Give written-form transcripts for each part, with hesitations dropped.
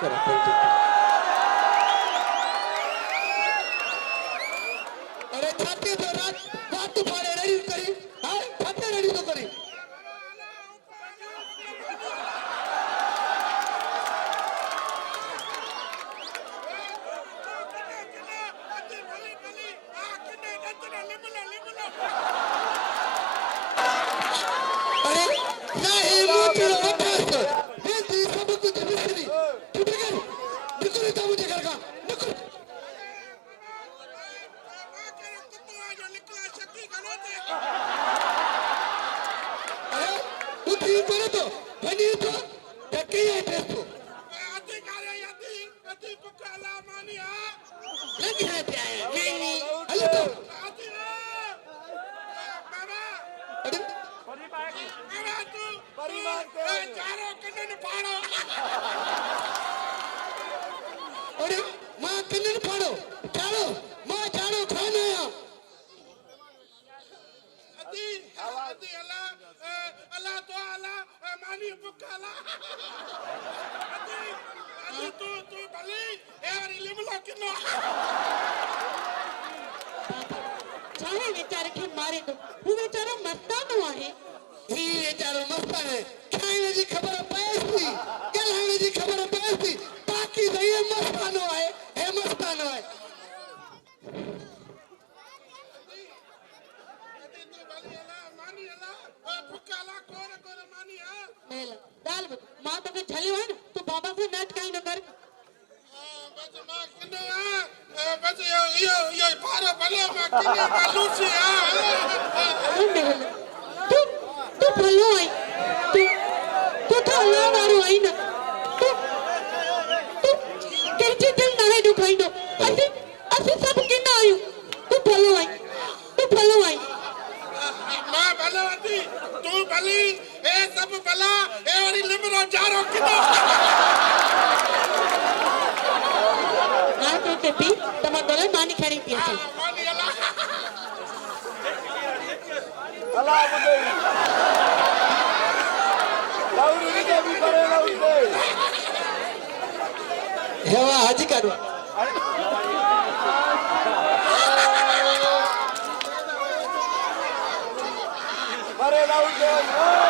करा पेंटिंग अरे छाती तो रात तो फाड़े रेडी करी हां छाती रेडी तो करी मारे तो वो बेचारा मस्तानो आहे ही बेचारो मस्तान है खाने जी खबर पैसी गलाने जी खबर पैसी बाकी तो ये मस्तानो है मस्तानो है दाल मां तो के झलियो है ना तू बाबा से नट काई न कर बस यो पारो भले मां किने मालूसी तू भलो है तू तो अल्लाह वारो है ना तू केची दिल ना है दुखाइनो असी सब किना आयो तू भलो है मां भलो आती तू भली ए सब भला ए वाली लिमरो जारो किनो ते पी तमा गले मानी खड़ी पिया चल मानी अल्लाह मुझे लाउडी के भी करे लाउडी हेवा हाजी करो करे लाउडी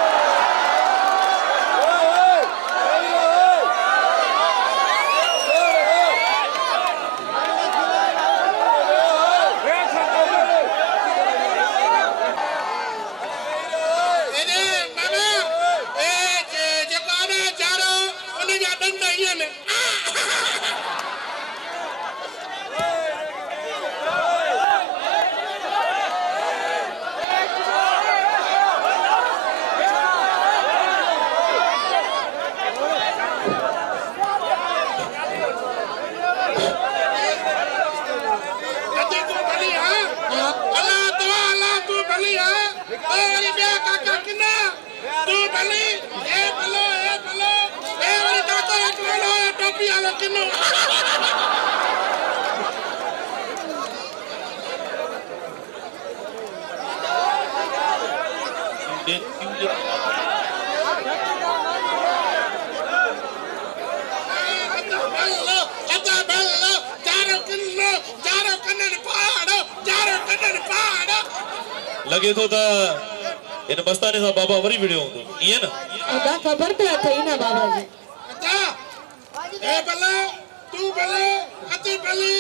लगे तो ता इन मस्ताने सा बाबा वरी वीडियो होंदो ये ना अदा खबर तो अथई ना बाबा जी अदा ए भला तू भले अति भली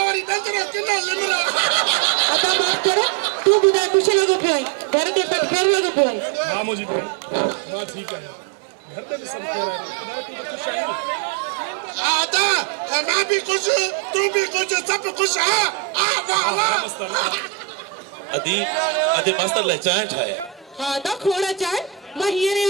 और दंजरो किनो लिमरो अदा माफ करो तू बुदा कुछ लगो पियो घर के सब घर लगो पियो मामू जी मां ठीक है घर पे भी सब कह रहा है तू तो खुश है आदा मैं भी खुश तू भी खुश सब खुश है आ वाह अदी मस्तर ले चाय ठाया हां दा खोड़ा चाय मैं हिरे